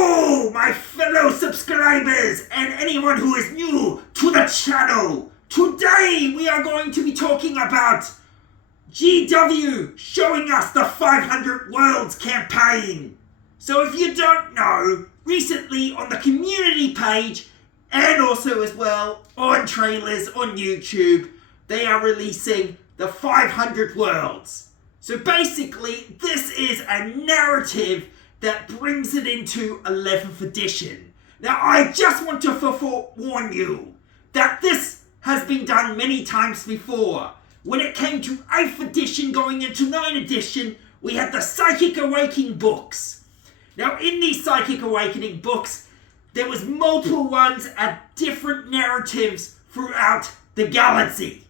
Hello, my fellow subscribers and anyone who is new to the channel. Today we are going to be talking about GW showing us the 500 Worlds campaign. So if you don't know, recently on the community page and also as well on trailers on YouTube, they are releasing the 500 Worlds. So basically this is a narrative that brings it into 11th edition. Now I just want to forewarn you that this has been done many times before. When it came to 8th edition going into 9th edition, we had the Psychic Awakening books. Now in these Psychic Awakening books, there was multiple ones at different narratives throughout the galaxy.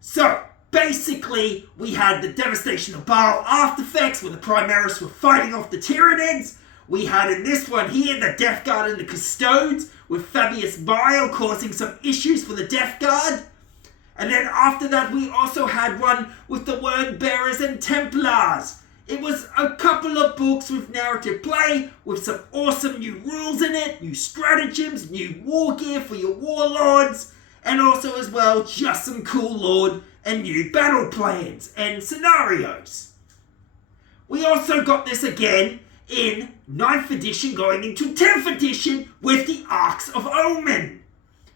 So basically, we had the Devastation of Baal After Effects, where the Primaris were fighting off the Tyranids. We had in this one here, the Death Guard and the Custodes, with Fabius Bile causing some issues for the Death Guard. And then after that, we also had one with the Word Bearers and Templars. It was a couple of books with narrative play, with some awesome new rules in it, new stratagems, new war gear for your warlords, and also as well, just some cool lore and new battle plans and scenarios. We also got this again in 9th edition going into 10th edition with the Arcs of Omen.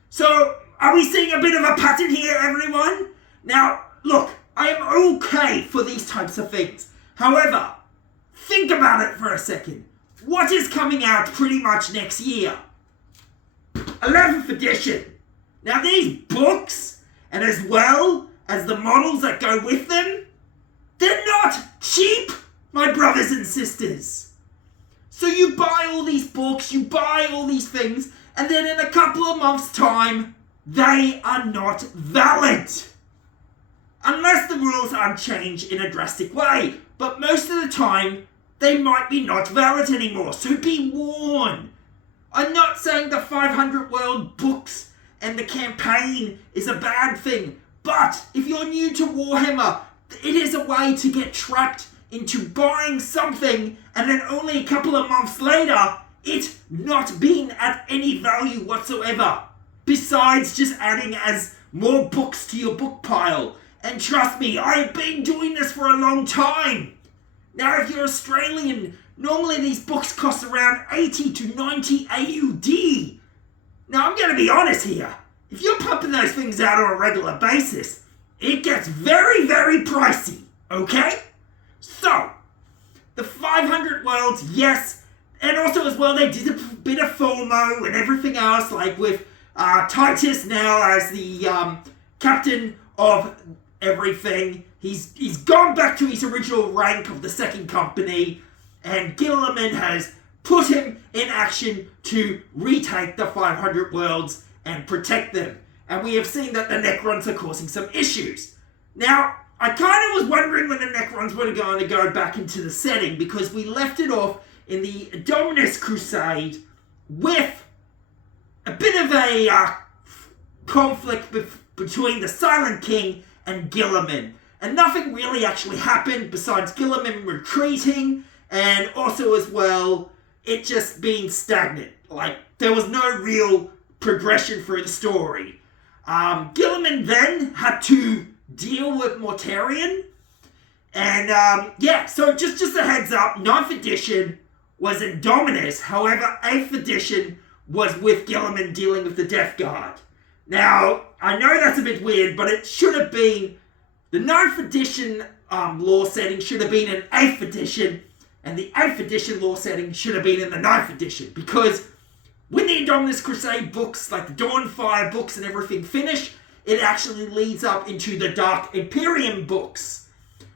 So, are we seeing a bit of a pattern here, everyone? Now, look, I am okay for these types of things. However, think about it for a second. What is coming out pretty much next year? 11th edition. Now these books, and as well as the models that go with them, they're not cheap, my brothers and sisters. So you buy all these books, you buy all these things, and then in a couple of months' time, they are not valid. Unless the rules aren't changed in a drastic way. But most of the time, they might be not valid anymore, so be warned. I'm not saying the 500 World books and the campaign is a bad thing, but if you're new to Warhammer, it is a way to get trapped into buying something and then only a couple of months later, it not being at any value whatsoever. Besides just adding as more books to your book pile. And trust me, I've been doing this for a long time. Now if you're Australian, normally these books cost around 80 to 90 AUD. Now I'm going to be honest here. If you're pumping those things out on a regular basis, it gets very, very pricey. Okay? So, the 500 Worlds, yes. And also as well, they did a bit of FOMO and everything else, like with Titus now as the captain of everything. He's gone back to his original rank of the Second Company, and Guilliman has put him in action to retake the 500 Worlds and protect them. And we have seen that the Necrons are causing some issues. Now, I kind of was wondering when the Necrons were going to go back into the setting, because we left it off in the Dominus Crusade with a bit of a conflict between the Silent King and Guilliman. And nothing really actually happened besides Guilliman retreating and also as well it just being stagnant. Like there was no real progression through the story. Guilliman then had to deal with Mortarion. And so just a heads up, 9th edition was in Dominus. However, 8th edition was with Guilliman dealing with the Death Guard. Now, I know that's a bit weird, but it should have been, the 9th edition lore setting should have been in 8th edition, and the 8th edition lore setting should have been in the 9th edition, because when the Indominus Crusade books, like the Dawnfire books and everything finish, it actually leads up into the Dark Imperium books.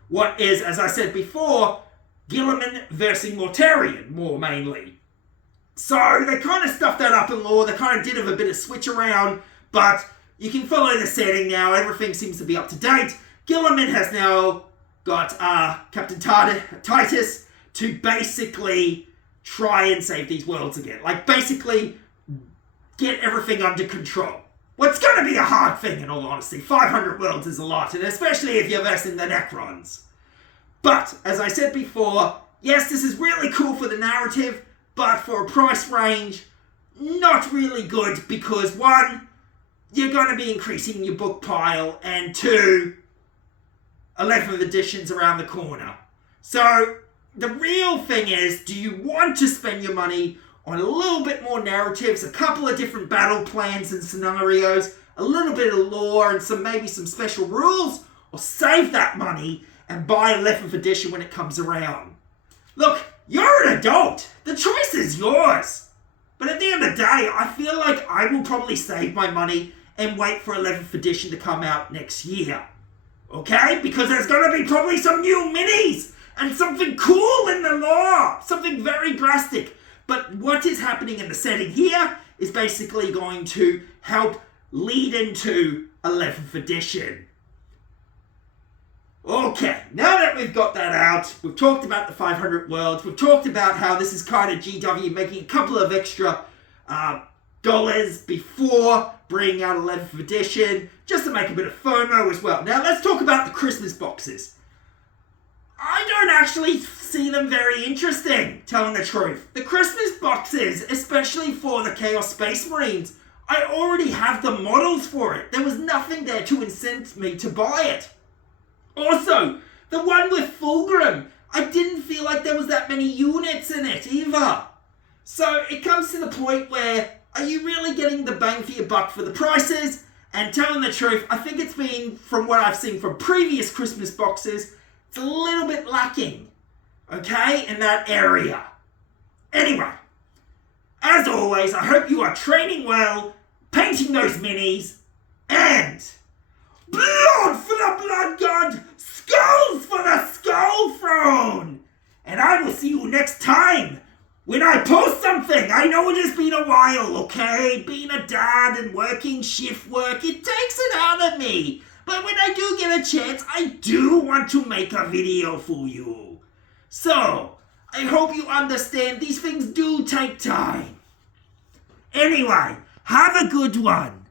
What is, as I said before, Guilliman versus Mortarion, more mainly. So, they kind of stuffed that up in lore, they kind of did have a bit of switch around, but you can follow the setting now. Everything seems to be up to date. Guilliman has now got Captain Titus to basically try and save these worlds again. Like, basically get everything under control. What's going to be a hard thing, in all honesty. 500 worlds is a lot, and especially if you're versing the Necrons. But, as I said before, yes, this is really cool for the narrative, but for a price range, not really good because one, you're going to be increasing your book pile, and two, 11th edition's around the corner. So the real thing is, do you want to spend your money on a little bit more narratives, a couple of different battle plans and scenarios, a little bit of lore and maybe some special rules, or save that money and buy 11th edition when it comes around? Look, you're an adult. The choice is yours. But at the end of the day, I feel like I will probably save my money and wait for 11th edition to come out next year. Okay? Because there's going to be probably some new minis and something cool in the lore. Something very drastic. But what is happening in the setting here is basically going to help lead into 11th edition. Okay, now that we've got that out, we've talked about the 500 worlds, we've talked about how this is kind of GW making a couple of extra dollars before bringing out 11th edition, just to make a bit of FOMO as well. Now let's talk about the Christmas boxes. I don't actually see them very interesting, telling the truth. The Christmas boxes, especially for the Chaos Space Marines, I already have the models for it. There was nothing there to incent me to buy it. Also, the one with Fulgrim, I didn't feel like there was that many units in it either. So it comes to the point where, are you really getting the bang for your buck for the prices? And telling the truth, I think it's been, from what I've seen from previous Christmas boxes, it's a little bit lacking, okay, in that area. Anyway, as always, I hope you are training well, painting those minis, and blood for the Blood God, skulls for the Skull Throne. And I will see you next time when I post something. I know it has been a while, okay? Being a dad and working shift work, it takes it out of me. But when I do get a chance, I do want to make a video for you. So, I hope you understand these things do take time. Anyway, have a good one.